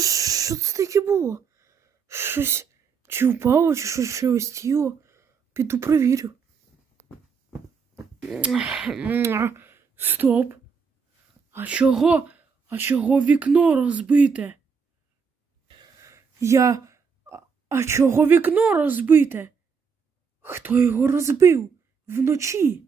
Що, це таке було? Щось чи впало, чи щось шелестіло? Піду провірю. Стоп. А чого? А чого вікно розбите? Я. а- чого вікно розбите? Хто його розбив? Вночі?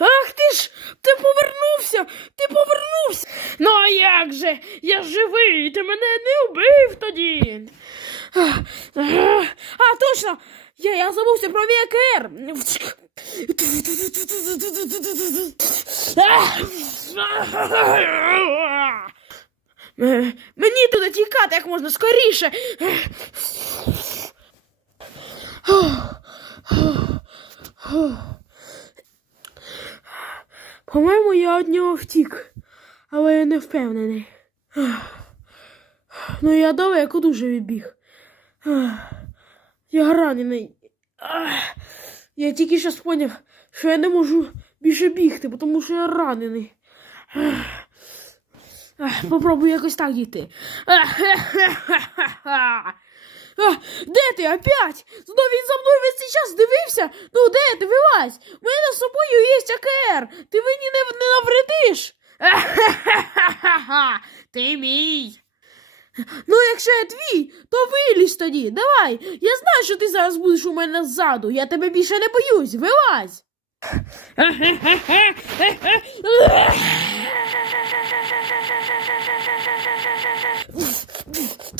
Ах ти ж, ти повернувся, ти повернувся. Ну а як же? Я живий, ти мене не вбив тоді. А, точно! Я, я забувся про. Е, Мені туди тікати як можна скоріше. По-моєму, я від нього втік, але я не впевнений. Ну, я далеко дуже відбіг. Я ранений. Я тільки щас поняв, що я не можу більше бігти, тому що я ранений. Попробую якось так дійти. А, де ти опять? Знову він за мною весь цей час дивився? Ну де ти вилазь? У мене з собою є АКР. Ти мені не, не навредиш. Ти мій. Ну, якщо я твій, то вилізь тоді. Давай. Я знаю, що ти зараз будеш у мене ззаду. Я тебе більше не боюсь. Вилазь.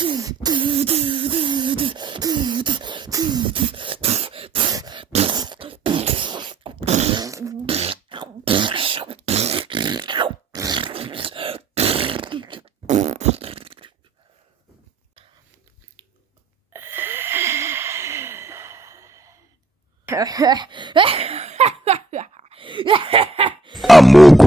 Amor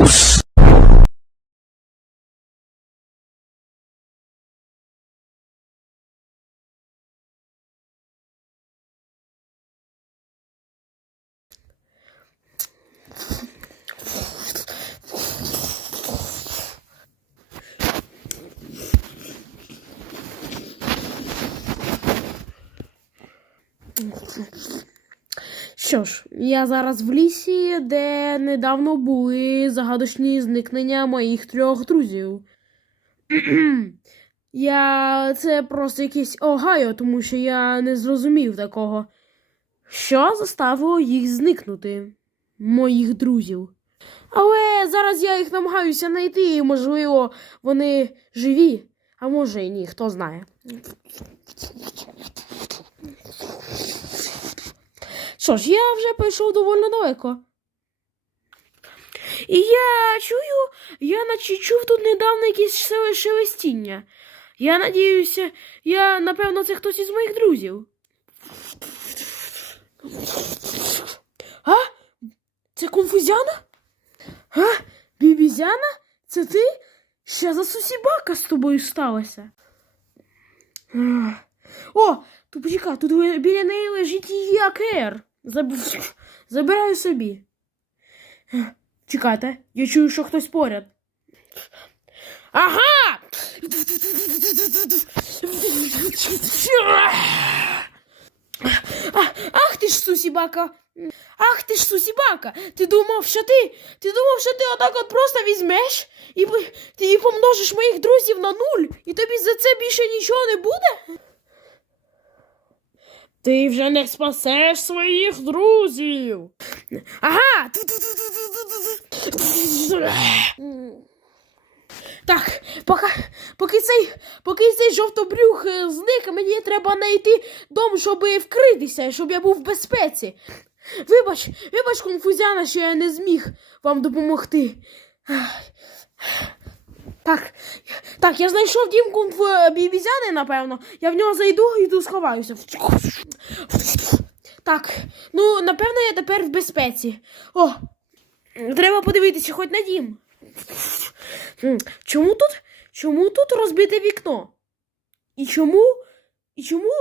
Що ж, я зараз в лісі, де недавно були загадочні зникнення моїх трьох друзів. я це просто якийсь Огайо, тому що я не зрозумів такого. Що заставило їх зникнути, моїх друзів? Але зараз я їх намагаюся знайти, і, можливо, вони живі, а може і ні, хто знає. Що ж, я вже прийшов доволі далеко. І я чую, я наче чув тут недавно якесь шеле- шелестіння. Я надіюся, я, напевно, це хтось із моїх друзів. А? Це конфузяна? А? Бібізяна? Це ти? Що за сусібака з тобою сталося? О, тут почекай, тут біля неї лежить її АКР. Заб... Забираю собі. Чекайте, я чую, що хтось поряд. Ага! Ах ти ж сусібака! Ах ти ж сусібака! Ти думав, що ти? Ти думав, що ти отак от просто візьмеш і, ти помножиш моїх друзів на нуль, і тобі за це більше нічого не буде? Ти вже не спасеш своїх друзів. Ага. Так, поки, поки цей, поки цей жовтобрюх е, зник, мені треба знайти дом, щоб вкритися, щоб я був в безпеці. Вибач, вибач, конфузяна, що я не зміг вам допомогти. Так, так, я знайшов дім кунг е, бібізяни, напевно. Я в нього зайду і тут сховаюся. Так, ну, напевно, я тепер в безпеці. О, треба подивитися хоч на дім. Чому тут? Чому тут розбите вікно? І чому? І чому?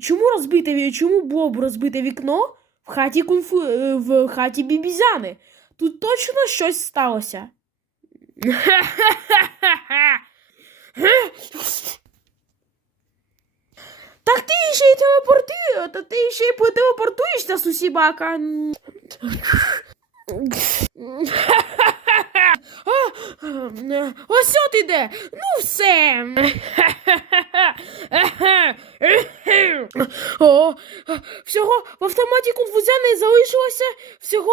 Чому розбите Чому Боб розбите вікно в хаті кунфу е, в хаті бібізяни? Тут точно щось сталося. Так ти ще й телепортує, та ти ще й потелепортуєшся, сусібака. Ось от іде. Ну все. О, всього в автоматі конфузяни залишилося всього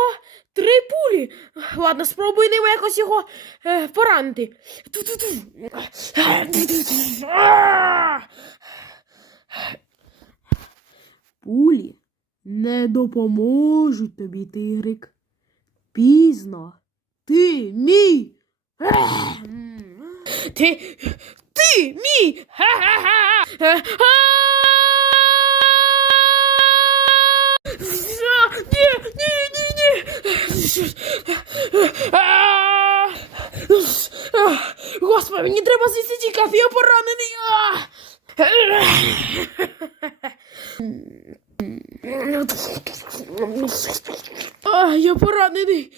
три пулі. Ладно, спробуй ними якось його е, поранити. Пулі не допоможуть тобі, тигрик. Пізно. Ти мій. Ти. Ти мій. Ха-ха-ха. Господи, мені треба звідси тікати, я поранений. А! Я поранений.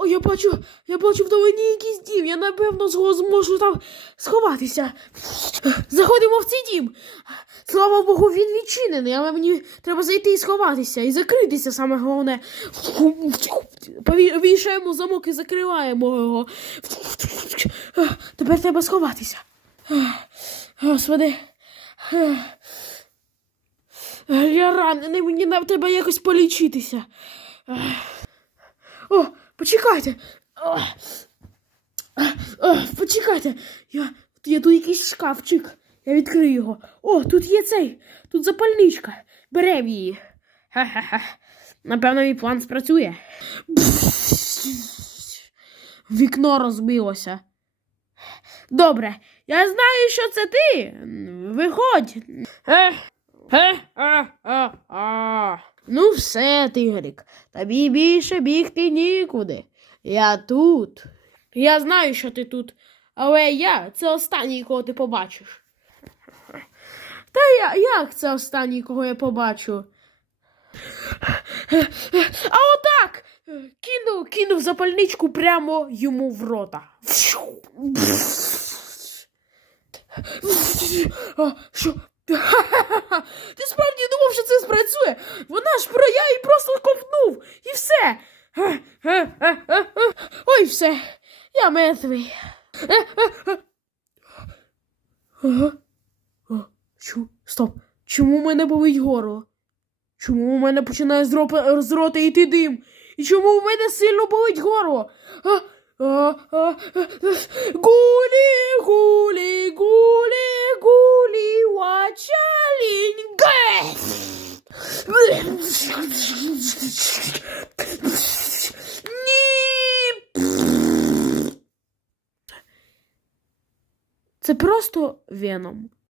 О, я бачу, я бачу вдалині якийсь дім. Я напевно зможу там сховатися. Заходимо в цей дім. Слава Богу, він відчинений, але мені треба зайти і сховатися, і закритися саме головне. Пові- Вішаємо замок і закриваємо його. Тепер треба сховатися. Господи. Я ранений, мені треба якось полічитися. О, почекайте. Почекайте. Я, є тут якийсь шкафчик. Я відкрию його. О, тут є цей. Тут запальничка. Берем її. Ха-ха-ха. Напевно, мій план спрацює. Вікно розбилося. Добре, я знаю, що це ти. Виходь. Ну, все, тигрик. Тобі більше бігти нікуди. Я тут. Я знаю, що ти тут. Але я це останній, кого ти побачиш. Та я, як це останній, кого я побачу? А отак! Кинув, кинув запальничку прямо йому в рота. Що? Ти справді думав, що це спрацює? Вона ж про я і просто ковтнув. І все. Ой, все. Я мертвий. Чу, стоп. Чому в мене болить горло? Чому у мене починає з рота йти дим? І чому у мене сильно болить горло? Гулі, гулі, гулі, гулі, вачалінге. Ні. Це просто веном.